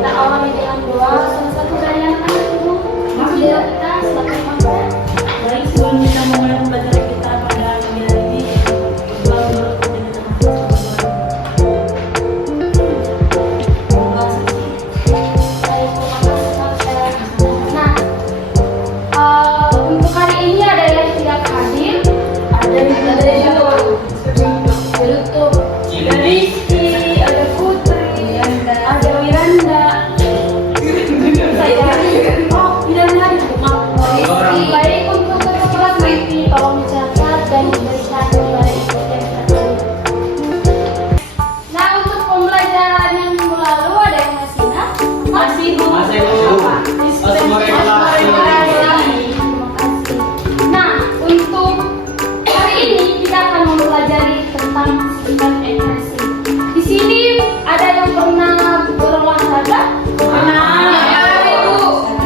kita awali dengan doa. Salah satu dari yang akan ibu kita silakan makan. Baik, sebelum kita memulai pembelajaran kita pada pagi hari ini, doa menurut dengan untuk hari ini ada yang tidak hadir, ada YouTube, ada Rizky, ada Putri, ada Wiranda, saya, Wiranda, baik untuk kedua kelas nanti tolong dicatat dan diberikan kepada ibu yang terkait. Nah, untuk pembelajaran yang minggu lalu ada yang masih ingat? Masih Bu. Nah, untuk hari ini kita akan mempelajari tentang sistem ekspresi. Di sini ada yang pernah berolahraga?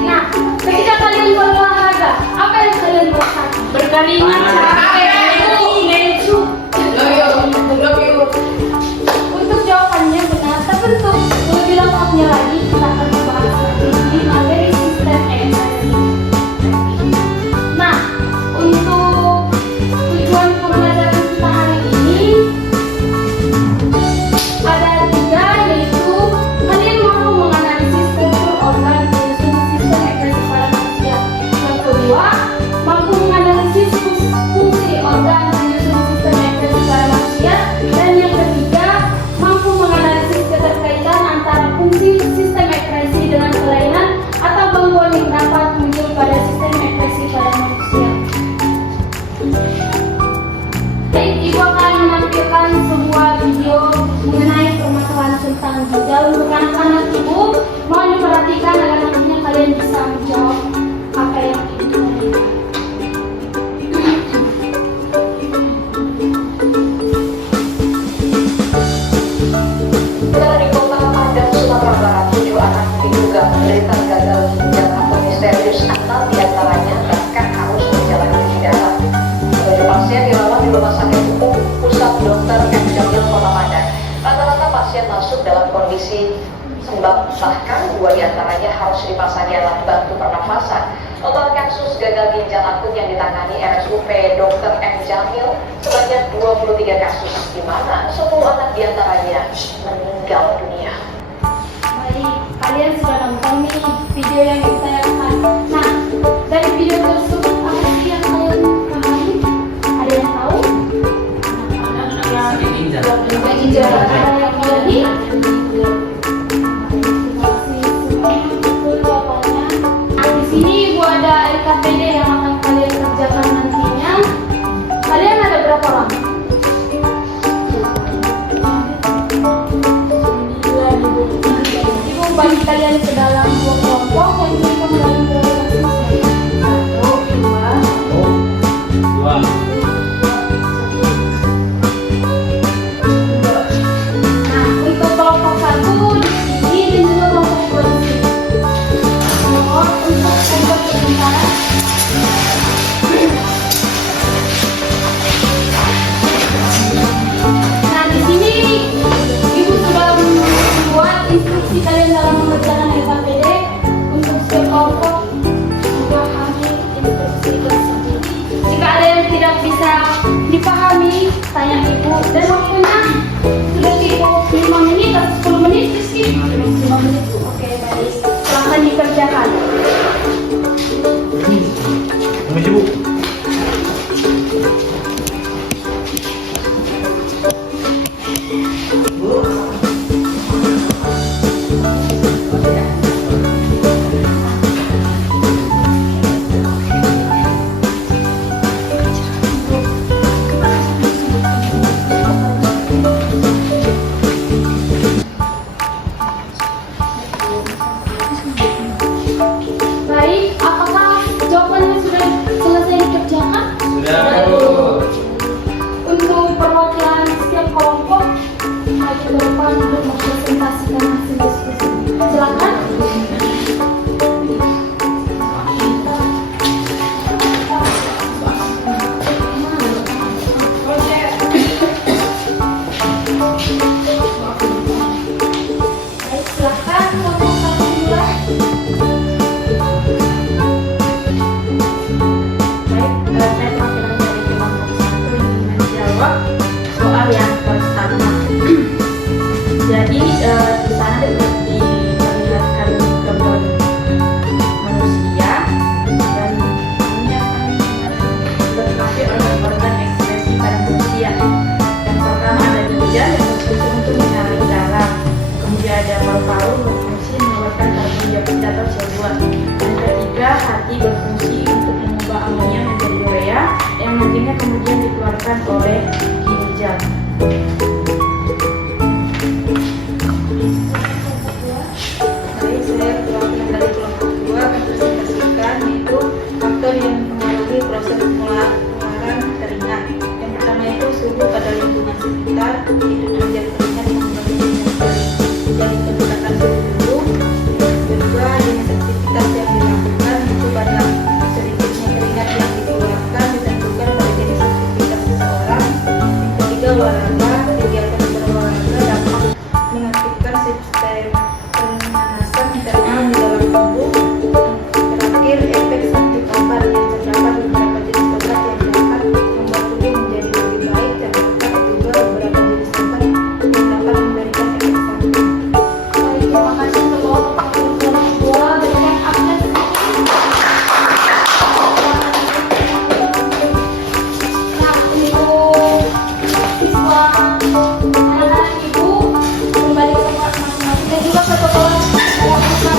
Nah, ketika kalian berolahraga, apa yang kalian lakukan? berkeringat, Untuk jawabannya benar terbentuk. Lebih lengkapnya lagi kita akan membahas di materi sistem ekspresi. Nah, untuk tujuan pembelajaran kita hari ini ada 3, yaitu kalian mampu menganalisis struktur organ menyusun sistem ekspresi pada manusia. Yang kedua, mampu menganalisis fungsi organ menyusun sistem ekspresi pada manusia. Dan yang ketiga, mampu menganalisis keterkaitan antara fungsi sistem ekspresi dengan kelainan atau gangguan yang dapat muncul pada sistem ekspresi pada manusia. Baik, Ibu akan menampilkan sebuah video mengenai permasalahan tentang ginjal. Untuk anak-anak Ibu, mohon diperhatikan agar nantinya kalian bisa menjawab apa yang Ibu tanyakan. Saudara, di kota Padang, Sumatera Barat, 7 anak diduga menderita gagal ginjal akut misterius. 6 diantaranya bahkan harus menjalani cuci darah. 7 pasien dirawat di Rumah Sakit Umum Pusat Dr. M. Jamil, Kota Padang. Rata-rata pasien masuk dalam kondisi sembab, bahkan 2 diantaranya harus dipasangi alat bantu pernafasan. Total kasus gagal ginjal akut yang ditangani RSUP Dr. M. Jamil sebanyak 23 kasus, di mana 10 anak diantaranya meninggal dunia. Baik, kalian sudah nonton nih video yang ditayangkan. Nah, dari video tersebut apa sih yang kalian pahami? Ada yang tahu? Ada yang lagi? Nah, di sini Ibu ada LKPD yang akan kalian kerjakan nantinya. Kalian ada berapa orang? Ibu bagi kalian ke dalam 2 kelompok yang dihitung dalam kelompok sistem. 1, 2. Nah, untuk kelompok 1 di sini dan juga kelompok 2 di sini. Mohon untuk membuat sebentar. Nah, di sini Ibu sudah membuat instruksi kalian dalam mengerjakan LKPD. Untuk setiap kelompok memahami instruksi tersebut. Jika ada yang tidak bisa dipahami, tanya Ibu. Dan waktunya sudah cukup 5 menit atau 10 menit sih? 5 menit. Oke, baik. Silahkan dikerjakan. Permisi, Bu. hal yang pertama. Jadi di sana diperlihatkan gambar manusia dan ini akan berfungsi organ-organ ekspresi pada manusia. Yang pertama ada ginjal yang berfungsi untuk mengalir darah, kemudian ada paru-paru berfungsi mengeluarkan karbon dioksida atau CO2. Yang ketiga, hati berfungsi untuk mengubah amonia menjadi urea yang nantinya kemudian dikeluarkan oleh ginjal. Baik, saya perwakilan dari kelompok 2 akan presentasikan yaitu faktor yang mempengaruhi proses pengeluaran keringat. Yang pertama itu suhu pada lingkungan sekitar, itu menjadi keringat yang jadi pendekatan suhu dulu. Yang kedua, jenis aktivitas yang dilakukan itu pada sedikitnya keringat yang dikeluarkan ditentukan pada jenis aktivitas seseorang. Yang ketiga, olahraga, kegiatan berolahraga dapat mengaktifkan sistem pernafasan internal di dalam tubuh. Terakhir, efek samping obat yang terdapat beberapa jenis obat yang dapat membuat tubuh menjadi lebih baik. Terdapat juga beberapa jenis obat yang dapat memberikan efek samping. Baik, terima kasih untuk orang tua berikan update. Nah, untuk siswa anak-anak ibu kembali ke tempat masing-masing dan juga ke kelas dalam program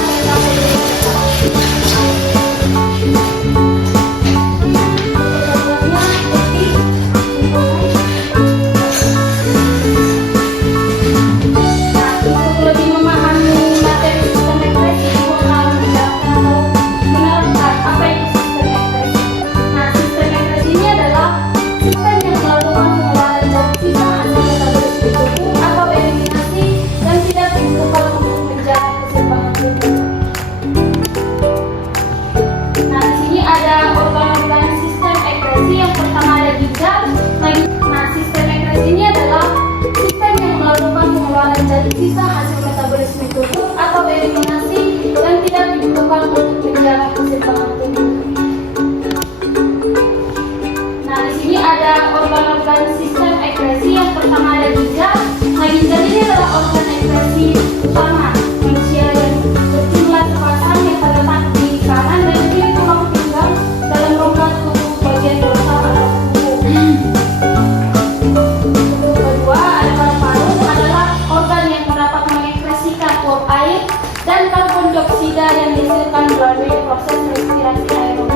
untuk lebih memahami materi sistem ekspresi, ibu akan menjelaskan atau menerangkan apa itu sistem ekspresi. Nah, sistem ekspresi ini adalah sistem yang melakukan pengeluaran zat sisa hasil metabolisme tubuh atau eliminasi dan tidak dibutuhkan untuk menjaga keseimbangan tubuh. Nah, di sini ada organ-organ sistem ekspresi. Yang pertama ada ginjal. Nah, sistem ekspresi ini adalah sistem yang melakukan pengeluaran zat sisa hasil metabolisme tubuh atau eliminasi dan tidak dibutuhkan untuk menjaga keseimbangan tubuh. Nah, di sini ada organ-organ sistem ekspresi. Yang pertama ada ginjal. Nah, ginjal ini adalah organ ekspresi utama manusia yang berjumlah sepasang yang terletak di kanan dan kiri tulang pinggang dalam rongga tubuh bagian dorsal atau kuku. Untuk kedua ada paru-paru, adalah organ yang dapat mengekspresikan uap air dan karbon dioksida yang dihasilkan melalui proses respirasi aerob.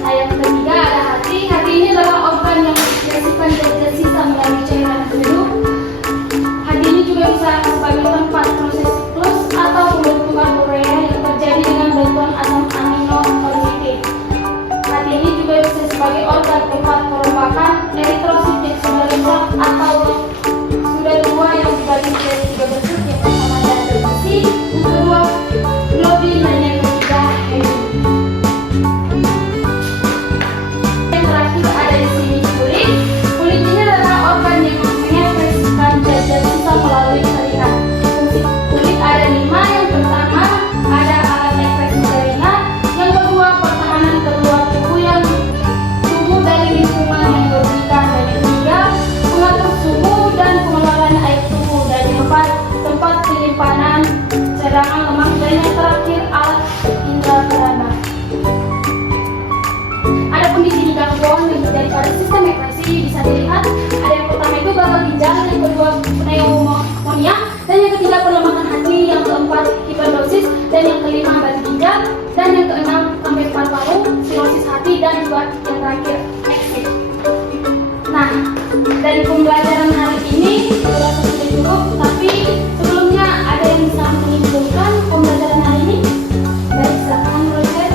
Nah, yang ketiga ada hati. Hati ini adalah organ yang mengekspresikan zat sisa melalui cairan hidup. Hati ini juga bisa sebagai tempat proses siklus atau pembentukan urea yang terjadi dengan bantuan asam amino ornitik. Hati ini juga bisa sebagai organ tempat perombakan eritrosit yang sudah rusak atau sudah tua yang dibagi menjadi 3 bentuk. Yang pertama ada besi, yang kedua globin, dan yang ketiga helium. Yang terakhir ada di sini kulit. Kulit ini adalah organ yang mengekspresikan zat sisa melalui keringat. Fungsi kulit ada 5. Yang pertama ada alat ekspresi keringat. Yang kedua pertahanan keluar tubuh yang tubuh dari lingkungan yang berbeda. Dan yang ketiga mengatur suhu dan pengeluaran air tubuh. Dan yang keempat tempat penyimpanan cadangan lemak. Dan yang terakhir alat indera peraba. Adapun di sini gangguan daripada sistem ekspresi bisa dilihat ada yang pertama itu gagal ginjal, yang kedua pneumonia, dan yang ketiga pelemahan hati, yang keempat hiperdosis, dan yang kelima batu ginjal, dan yang keenam sampai paru-paru, sirosis hati, dan juga yang terakhir eksit. Nah, dari pembelajaran hari ini sudah cukup, tapi sebelumnya ada yang bisa menyimpulkan pembelajaran hari ini? Baik, silakan Roger.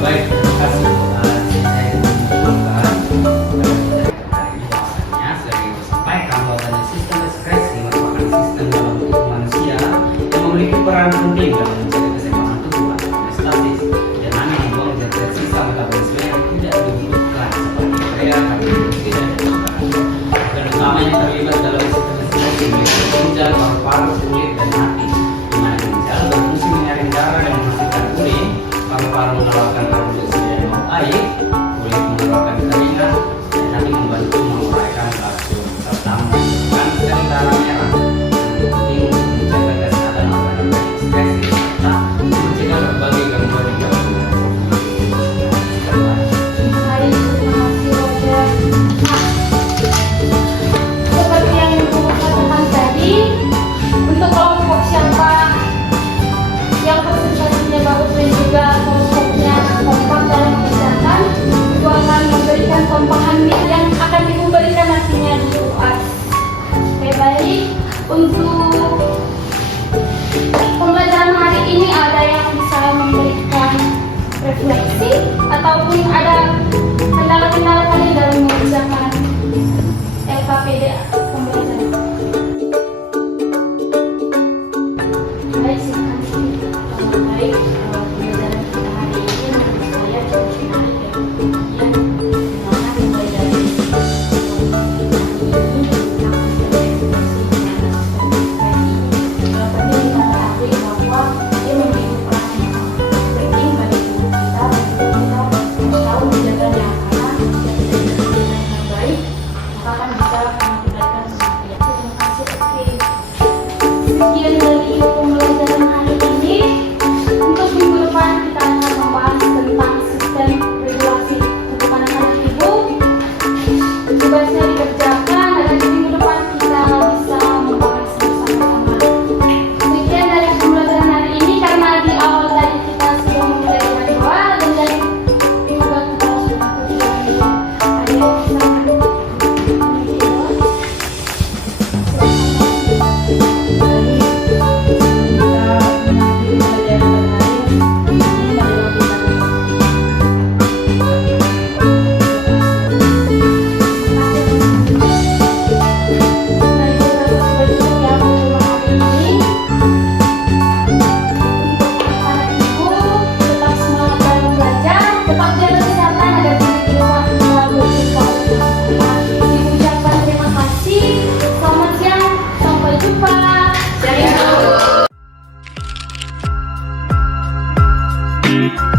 Baik, terima kasih Bu. Saya menyimpulkan hari ini bahwasannya sebagai sampaikan bahwasannya sistem ekspresi merupakan sistem dalam tubuh manusia yang memiliki peran penting dalam menjaga keseimbangan tubuh atau homeostasis dengan membuang zat-zat sisa metabolisme yang tidak dibutuhkan seperti urea, karbon dioksida, dan juga dan pemahaman yang akan ibu berikan nantinya di UAS. Oke, baik. Untuk pembelajaran hari ini ada yang bisa memberikan refleksi ataupun ada kendala-kendala kalian dalam mengerjakan LKPD pembelajaran. Baik, silakan. Baik, pembelajaran kita hari ini menurut saya cukup menarik ya. Kemudian dimana mulai dari ini tentang sistem ekspresi di mana sistem ekspresi tadi kita ketahui bahwa dia memiliki peran yang sangat penting bagi tubuh kita dan juga kita harus tahu menjaganya karena jika tidak dijaga dengan baik maka akan bisa mengakibatkan kematian. Terima kasih. Oke. Sekian dari pembelajaran hari ini. Untuk minggu depan kita akan membahas tentang sistem regulasi untuk anak-anak ibu. Tugasnya dikerjakan dan di minggu depan kita bisa membahas bersama-sama. Sekian dari pembelajaran hari ini karena di awal tadi kita sudah memulai dengan doa dan dari juga kita sudah tutup dengan doa. Ada yang bisa memiliki doa? Thank you.